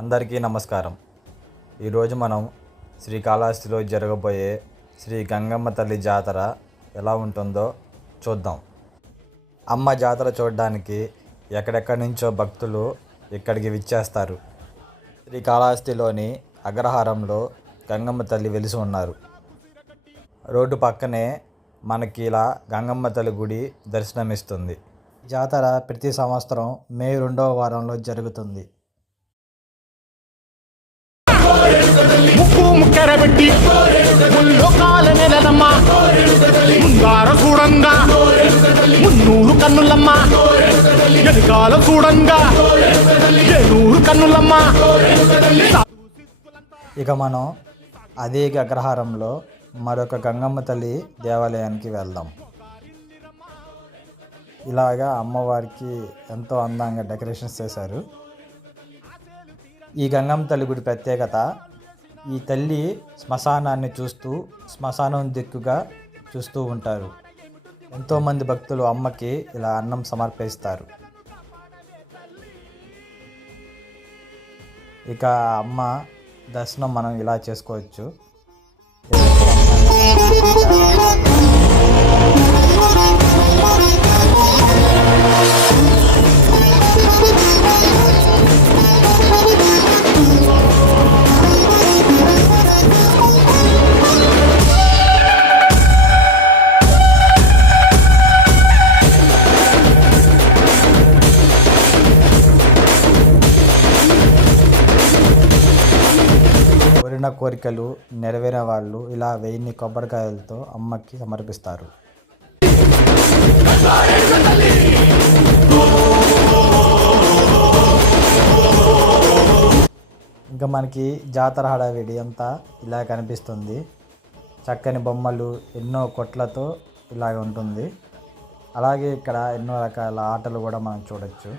అందరికీ నమస్కారం. ఈరోజు మనం శ్రీకాళహస్తిలో జరగబోయే శ్రీ గంగమ్మ తల్లి జాతర ఎలా ఉంటుందో చూద్దాం. అమ్మ జాతర చూడడానికి ఎక్కడెక్కడి నుంచో భక్తులు ఇక్కడికి విచ్చేస్తారు. శ్రీకాళహస్తిలోని అగ్రహారంలో గంగమ్మ తల్లి వెలిసి ఉన్నారు. రోడ్డు పక్కనే మనకి ఇలా గంగమ్మ తల్లి గుడి దర్శనమిస్తుంది. జాతర ప్రతి సంవత్సరం మే 2వ వారంలో జరుగుతుంది. ముక్కు ముక్కెరబెట్టి ముల్లోకాల నెలలమ్మ ముంగార చూడంగా మున్నూరు కన్నులమ్మ ఎనకాల చూడంగా ఏనూరు కన్నులమ్మ. ఇక మనం అదే అగ్రహారంలో మరొక గంగమ్మ తల్లి దేవాలయానికి వెళ్దాం. ఇలాగా అమ్మవారికి ఎంతో అందంగా డెకరేషన్స్ చేశారు. ఈ గంగమ్మ తల్లి గుడి ప్రత్యేకత, ఈ తల్లి శ్మశానాన్ని చూస్తూ శ్మశానం దిక్కుగా చూస్తూ ఉంటారు. ఎంతోమంది భక్తులు అమ్మకి ఇలా అన్నం సమర్పిస్తారు. ఇక అమ్మ దర్శనం మనం ఇలా చేసుకోవచ్చు. కోరిన కోరికలు నెరవేరే వాళ్ళు ఇలా 1000 కొబ్బరికాయలతో అమ్మకి సమర్పిస్తారు. ఇంకా మనకి జాతర హడావిడి అంతా ఇలా కనిపిస్తుంది. చక్కని బొమ్మలు, ఎన్నో కొట్లతో ఇలాగ ఉంటుంది. అలాగే ఇక్కడ ఎన్నో రకాల ఆటలు కూడా మనం చూడొచ్చు.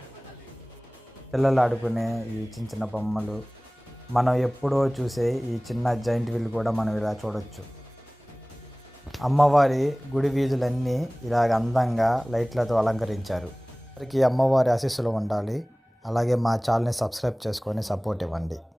పిల్లలు ఆడుకునే ఈ చిన్న చిన్న బొమ్మలు, మనం ఎప్పుడో చూసే ఈ చిన్న జైంట్ వీల్ కూడా మనం ఇలా చూడొచ్చు. అమ్మవారి గుడి వీధులన్నీ ఇలాగ అందంగా లైట్లతో అలంకరించారు. వారికి అమ్మవారి ఆశీస్సులు ఉండాలి. అలాగే మా ఛానల్ని సబ్స్క్రైబ్ చేసుకొని సపోర్ట్ ఇవ్వండి.